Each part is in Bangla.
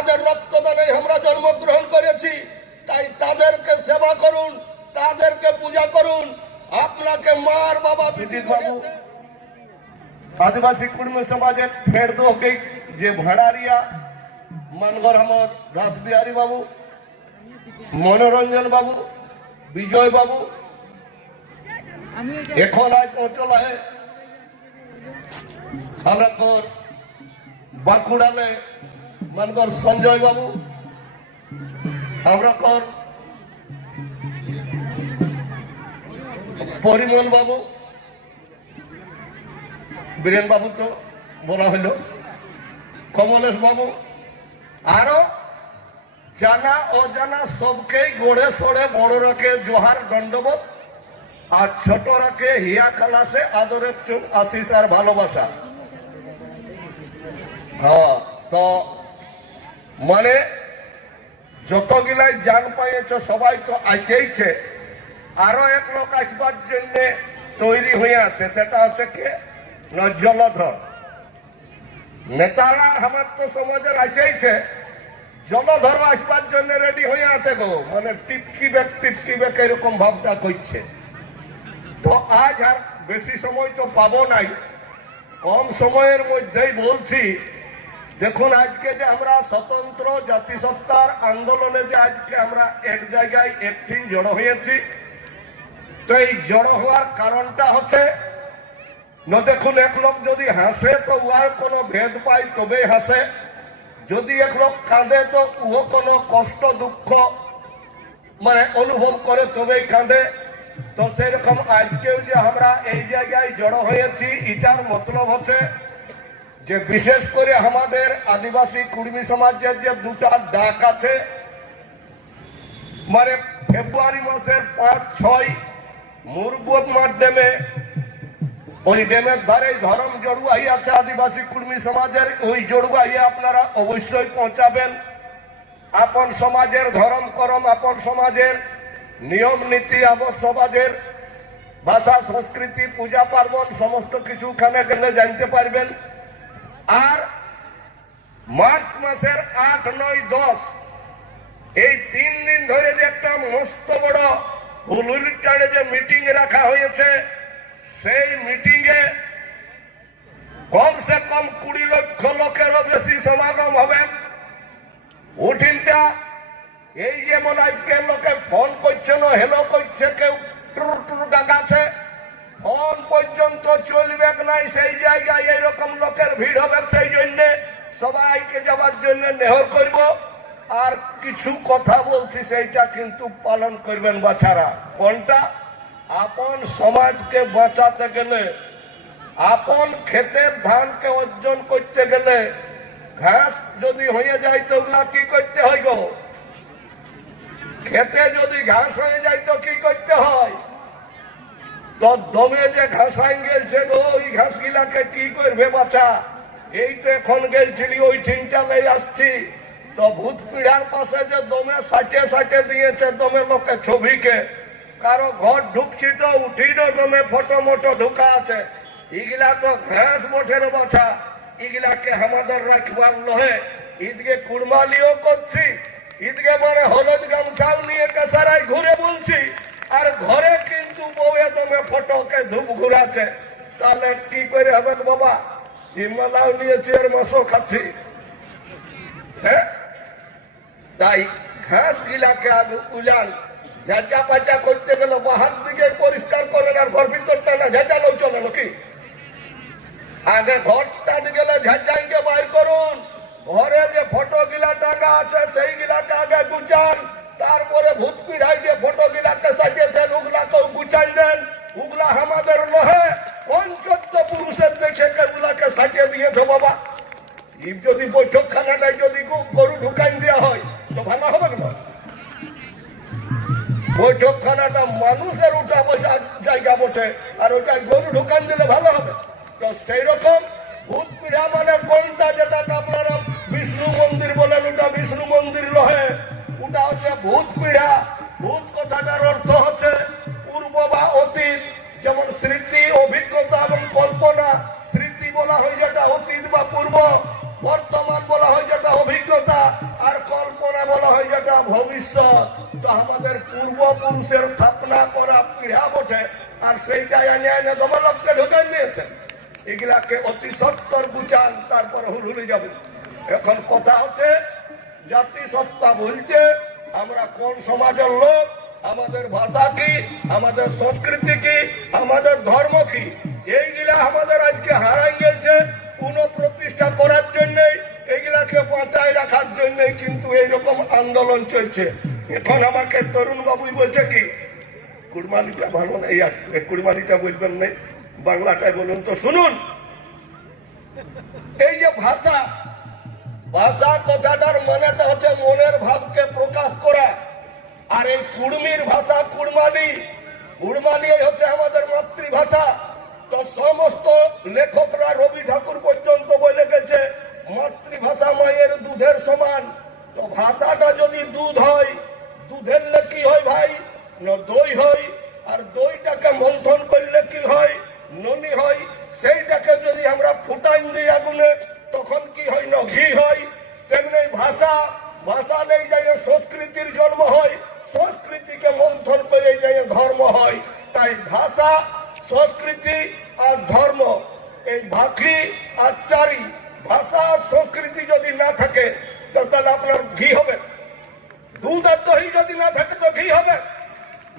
তাদের রক্তদানে আমরা জন্মগ্রহণ করেছি তাই তাদেরকে সেবা করুন তাদেরকে পূজা করুন। আপনাকে মার বাবা আদিবাসী কুর্মী সমাজের ফের দোকে যে ভাড়ারিয়া মানগর আমার রাসবিহারী বাবু মনোরঞ্জন বাবু বিজয় বাবু এখন আজ অঞ্চল আছে আমরা তোর বাঁকুড়ালে মানগর সঞ্জয় বাবু, আমরা তোর পরিমল বাবু, বীরেন বাবু তো বলা হইল, কমলেশ বাবু, আরও জানা অজানা সবকেই গড়ে সড়ে বড় রাখে জোহার দণ্ডবোধ আর ছোট রাখে হিয়া খালাসে আদরের চুন আশিস আর ভালোবাসা। হ্যাঁ তো মানে যতগুলাই জান পাইয়েছ, সবাই তো আসেইছে। আরও এক লোক আসবার জন্য তৈরি হয়ে আছে, সেটা হচ্ছে কে? জলধর। নেতারা আমার তো সমাজের আসেইছে। জলধর আসবার জন্য রেডি হয়ে আছে গো। মানে টিপকি ব্যাগ টিপকি ব্যাগ এরকম ভাবটা করছে তো আজ আর বেশি সময় তো পাবো নাই। কম সময়ের মধ্যেই বলছি দেখুন, আজকে যে আমরা স্বতন্ত্র জাতিসত্তার আন্দোলনে যে আজকে আমরা এক জায়গায় একটি জড়ো হয়েছি, তো এই জড়ো হওয়ার কারণটা হচ্ছে, না দেখুন, এক লোক যদি হাসে তো উহার কোনো ভেদ পায়, তবেই হাসে। যদি এক লোক কাঁদে তো উহো কোনো কষ্ট, দুঃখ মানে অনুভব করে, তবেই কাঁদে। তো সেরকম আজকেও যে আমরা এই জায়গায় জড়ো হয়েছি, এটার মতলব হচ্ছে যে বিশেষ করে আমাদের আদিবাসী কুর্মী সমাজের যে দুটা ডাক আছে মানে ফেব্রুয়ারি মাসের পাঁচ, ছয় মুরবুদমার ড্যামে ওই ড্যামের ধারে ধরম জড়ুয়াই আছে আদিবাসী কুর্মী সমাজের, ওই জড়ুয়াই আপনারা অবশ্যই পৌঁছাবেন। আপন সমাজের ধরম করম, আপন সমাজের নিয়ম নীতি, আপন সমাজের ভাষা, সংস্কৃতি, পূজা পার্বণ, সমস্ত কিছু খানে গেলে জানতে পারবেন। আর মার্চ মাসের আট, নয়, দশ, এই তিন দিন ধরে যে একটা মস্ত বড় হুলুলিটারে যে মিটিং রাখা হয়েছে, সেই মিটিং এ কমসে কম কুড়ি লক্ষ লোকেরও বেশি সমাগম হবে। উঠিনটা, এই যেমন আজকে লোকে ফোন করছে না, হেলো করছে, কেউ সবাইকে যাওয়ার জন্য নেহর করব। আর কিছু কথা বলছি, সেইটা কিন্তু পালন করবেন বাছারা। কোনটা? আপন সমাজকে বাঁচাতে গেলে, আপন ক্ষেতের ধানকে অর্জন করতে গেলে ঘাস যদি হয়ে যায় তো ওগুলা কি করতে হয় গো? খেতে যদি ঘাস হয়ে যায় তো কি করতে হয়? তো দমে যে ঘাসাই গেলছে গো, ওই ঘাস গিলাকে কি করবে বাচ্চা এই তো এখন গেলছিলি ওই ঠিনটা লেই আসছি। তো ভূত পিড়ার পাশে যে দমে সাটে সাটে দিয়েছে দমে লোকে ছবিকে, কারও ঘর ঢুকছি তো উঠি না দমে ফটো মোটো ঢুকা আছে। ইগলা তো ঘাস মোটের বাছা, ইগলাকে আমাদের রাখবার নহে ঈদকে কুড়মালিও করছি ঈদকে মানে হলুদ গামছাও নিয়ে কেসারায় ঘুরে বলছি। আর ঘরে কিন্তু বউয়ে দমে ফটোকে ধূপ ঘুরাছে তাহলে কি করে হবে বাবা? হিমালাও নিয়েছি আর মাসও খাচ্ছি। হ্যাঁ? তাই ঘাস গিলাকে উলান ঝাঁটা পাটা করতে গেলে বাহার দিকে পরিষ্কার করেন আর ঘর ভিতরটা না ঝাঁটালেও চলে নাকি? আগে ঘরটা গেলে ঝাঁটাইকে বাইর করুন। ঘরে যে ফটো গিলা টাঙ্গা আছে সেই গিলাকে আগে গুচান তারপরে ভূত পিড়াই যে ফটো গিলাকে সাজিয়েছেন, ওগুলাকেও গুচান দেন ওগুলা আমাদের নহে পঞ্চত্ব পুরুষের দেখে এগুলাকে সাজিয়ে দিয়েছ বাবা। যদি বৈঠকখানাটায় যদি গরু ঢুকান দেওয়া হয়, তো ভালো হবে না বৈঠকখানাটা মানুষের উঠা বসার জায়গা বটে, আর ওটাই গরু ঢুকান দিলে ভালো হবে। তো সেই রকম ভূত পীড়া মানে কোনটা, যেটা আপনারা বিষ্ণু মন্দির বলেন ওটা বিষ্ণু মন্দির নহে ওটা হচ্ছে ভূত পীড়া। ভূত কথাটার অর্থ হচ্ছে পূর্ব বা অতীত। যেমন স্মৃতি, অভিজ্ঞতা এবং কল্পনা, স্মৃতি বলা হয় যেটা অতীত বা পূর্ব, বর্তমান বলা হয় যেটা অভিজ্ঞতা, আর কল্পনা বলা হয় যেটা ভবিষ্যৎ। তো আমাদের পূর্বপুরুষের স্থাপনা করা পীড়া বটে, আর সেইটাই আনে আনে দমালককে ঢোকাই নিয়েছেন এগুলাকে অতি সত্তর বুঝান তারপর হুলহুলি যাবে। এখন কথা হচ্ছে জাতি সত্তা বলছে আমরা কোন সমাজের লোক আমাদের ভাষা কি? আমাদের সংস্কৃতি কি? আমাদের ধর্ম কি? এইগুলা আমাদের আজকে হারাই গেছে পুনঃপ্রতিষ্ঠা করার জন্যই, এইগুলাকে বাঁচায় রাখার জন্যই কিন্তু এইরকম আন্দোলন চলছে। এখন আমাকে তরুণ বাবুই বলছে কি, কুরবানিটা ভালো না, এই কুড়মালিটা বলবেন না বাংলাটাই বলুন তো, শুনুন। এই যে ভাষা ভাষা কথাটার মানেটা হচ্ছে মনের ভাবকে প্রকাশ করা। আর এই কুর্মির ভাষা, কুড়মালি কুড়মালি হচ্ছে আমাদের মাতৃভাষা। তো সমস্ত লেখকরা রবি ঠাকুর পর্যন্ত বলে গেছে মাতৃভাষা মায়ের দুধের সমান। তো ভাষাটা যদি দুধ হয়, দুধের কি হয় ভাই? দই হয়। আর দইটাকে মন্থন করলে কি হয়? ননি হয়। সেইটাকে যদি আমরা ফুটাই দিই আগুনে, তখন কি হয়? না ঘি হয়। তেমনি ভাষা ভাষা নেই যাই সংস্কৃতির জন্ম হয়। সংস্কৃতিকে মন্থন করে যে ধর্ম হয়, তাই ভাষা, সংস্কৃতি আর ধর্ম, এই ভাকরি আর চারি, ভাষা সংস্কৃতি যদি না থাকে, তো তাহলে আপনার ঘি হবে। দুধ আর দহি যদি না থাকে, তো ঘি হবে।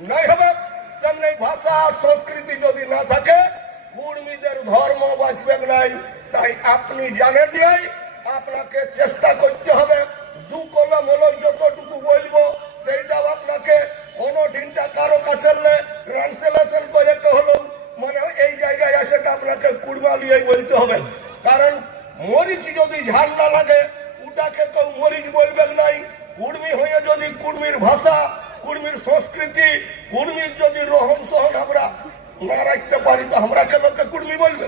নাই হবে। তেমনি ভাষা সংস্কৃতি যদি না থাকে, কুর্মীদের ধর্ম বাঁচবে নাই, তাই আপনি জানেন নাই, আপনাকে চেষ্টা করতে হবে। দু কলম হলো যতটুকু বলব সেইটাও আপনাকে অনঠিনটা কারও কাছে ট্রান্সলেশন করে তো হলো মানে এই জায়গায় আসে আপনাকে কুড়মালিয়ে বলতে হবে। কারণ মরিচ যদি ঝাল না লাগে, ওটাকে কেউ মরিচ বলবেন নাই। কুর্মি হয়ে যদি কুর্মির ভাষা কুর্মির সংস্কৃতি কুর্মির যদি রহন সহন আমরা না রাখতে পারি, তো আমরা কেন কুর্মি বলবে?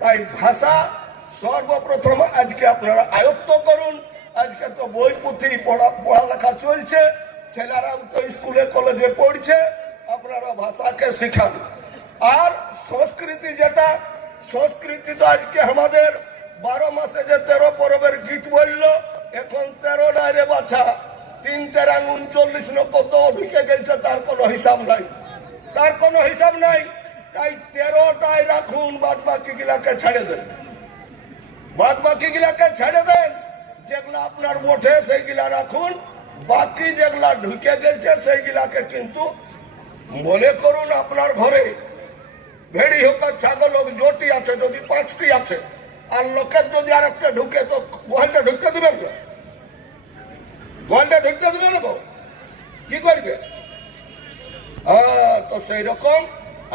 তাই ভাষা সর্বপ্রথম আজকে আপনারা আয়ত্ত করুন। আজকে তো বই পুঁথি পড়া, পড়ালেখা চলছে, ছেলেরাও তো স্কুলে, কলেজে পড়ছে, আপনারা ভাষাকে শিখান। আর সংস্কৃতি যেটা, সংস্কৃতি তো আজকে আমাদের বারো মাসে যে তেরো পরবের গীত বলল, এখন তেরো ডাইরে বাছা। তিন তেরা উনচল্লিশ কত ঢুকে গেছে তার কোনো হিসাব নাই। তার কোনো হিসাব নাই। তাই তেরোটায় রাখুন বাদ বাকি গুলাকে ছেড়ে দেন। বাদ বাকি গুলাকে ছেড়ে দেন। যেগুলা আপনার ওঠে সেইগুলা রাখুন। বাকি যেগুলা ঢুকে গেছে, সেইগুলাকে কিন্তু মনে করুন আপনার ঘরে। ভেড়ি হোক ছাগল হোক, জটি আছে, যদি পাঁচটি আছে, আর লোকের যদি আর একটা ঢুকে, তো গোহালটা ঢুকতে দেবেন না। গোহালটা ঢুকতে দিবেন? কি করবে? তো সেই রকম।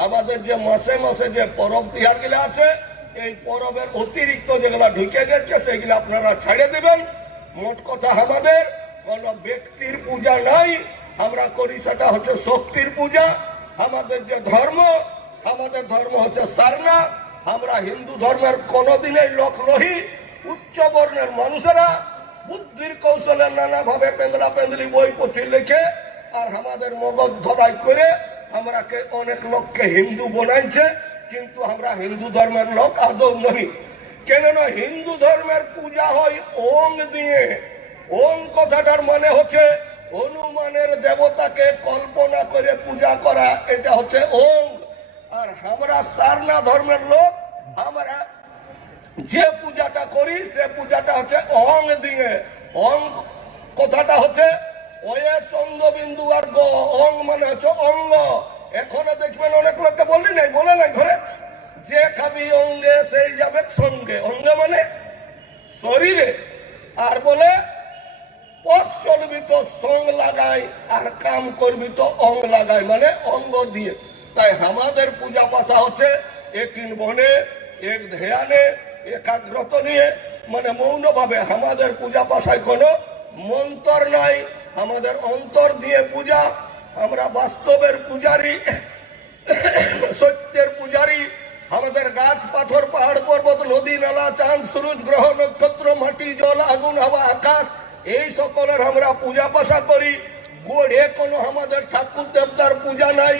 আমাদের যে মাসে মাসে যে পরবগুলা আছে এই পরবের অতিরিক্ত যেগুলা ঢুকে গেছে, সেগুলো আপনারা ছেড়ে দিবেন। মোট কথা আমাদের, কোন ব্যক্তির পূজা নাই, আমরা করি সেটা হচ্ছে শক্তির পূজা। আমাদের যে ধর্ম, আমাদের ধর্ম হচ্ছে সারনা। আমরা হিন্দু ধর্মের কোনোদিনই লোক নহি, উচ্চ বর্ণের মানুষেরা বুদ্ধির কৌশলে নানা ভাবে পেন্দলা পেন্দলি বই পুঁথি লিখে আর আমাদের মগজ ধরাই করে, আমরাকে অনেক লোককে হিন্দু বানাইছে। কিন্তু আমরা হিন্দু ধর্মের লোক, আদৌ নহি কেননা হিন্দু ধর্মের পূজা হয় ওং দিয়ে। ওং কথাটার মানে হচ্ছে হনুমানের দেবতাকে কল্পনা করে পূজা করা, এটা হচ্ছে ওং। আর আমরা সারনা ধর্মের লোক, আমরা যে পূজাটা করি, সে পূজাটা হচ্ছে অং দিয়ে। অং কথাটা হচ্ছে ওয়ে চন্দ্রবিন্দু আর গ অং মানে হচ্ছে অঙ্গ। এখনও দেখবেন অনেক লোককে বললি নাই, বলে নাই ঘরে। যে খাবি অঙ্গে, সেই যাবে সঙ্গে। অঙ্গে মানে শরীরে। আর বলে, পথ চলবি তো সং লাগাই, আর কাম করবি তো অং লাগাই মানে অঙ্গ দিয়ে। তাই আমাদের পূজা পাশা হচ্ছে এক বনে, এক ধ্যানে, একাগ্রত নিয়ে মানে মৌন ভাবে আমাদের পূজা পাশায় কোনো মন্তর নাই আমাদের অন্তর দিয়ে পূজা আমরা বাস্তবের পূজারী, সত্যের পূজারী। আমাদের গাছ, পাথর, পাহাড়, পর্বত, নদী, নালা, চাঁদ, সূরজ, গ্রহ, নক্ষত্র, মাটি, জল, আগুন, হাওয়া, আকাশ, এই সকলের আমরা পূজা পাশা করি। গড়ে কোনো আমাদের ঠাকুর দেবতার পূজা নাই।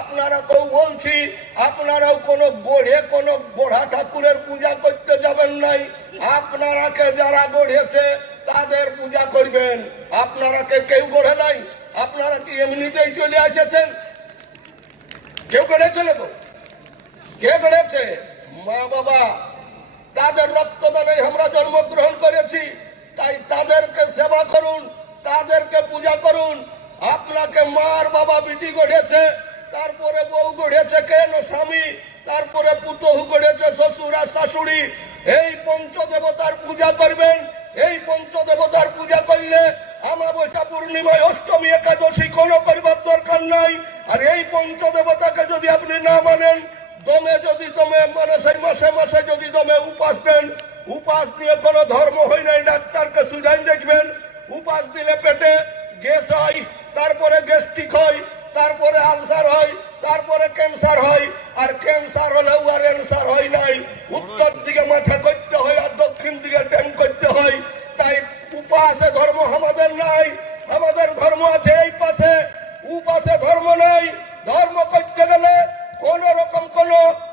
আপনারা কেউ বলছি, আপনারাও কোনো গড়ে কোনো গোড়া ঠাকুরের পূজা করতে যাবেন নাই। আপনারাকে যারা গড়েছে, তাদের পূজা করবেন। আপনারা কে কেউ গড়ে নাই? আপনারা কি এমনিতেই চলে এসেছেন? কেউ গড়েছে তো কে গড়েছে? মা বাবা, তাদের রক্তদানে আমরা জন্মগ্রহণ করেছি, তাই তাদেরকে সেবা করুন, তাদেরকে পূজা করুন। আপনাকে মার বাবা বিটি গড়েছে, তারপরে বউ গড়েছে কেন স্বামী? তারপরে পুতহু গড়েছে শ্বশুর আর শাশুড়ি। এই পঞ্চদেবতার পূজা করবেন এই পঞ্চদেবতার পূজা করলে আমাবস্যা পূর্ণিমায় অষ্টমী একাদশী কোনো করবার দরকার নাই। আর এই পঞ্চদেবতাকে যদি আপনি না মানেন, দমে যদি দমে মানে সেই মাসে মাসে যদি দমে উপাস দেন, উপাস দিয়ে কোনো ধর্ম হয় নাই, ডাক্তারকে সুজাইন দেখবেন। উপাস দিলে পেটে গ্যাস হয়, তারপরে গ্যাস্ট্রিক হয়, তারপরে আলসার হয়, তারপরে ক্যান্সার হয়। আর ক্যান্সার হলেও আর অ্যান্সার হয় নাই। উত্তর দিকে মাথা করতে হয় আর নাই। আমাদের ধর্ম আছে এই পাশে উপাসে ধর্ম নাই। ধর্ম করতে গেলে কোন রকম কোন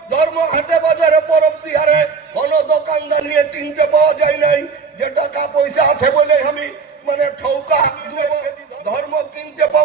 ধর্ম হাটে বাজারে পরব তিহারে কোন দোকানদার নিয়ে কিনতে পাওয়া যায় নাই। যে টাকা পয়সা আছে বলে আমি মানে ঠৌকা ধর্ম কিনতে পাওয়া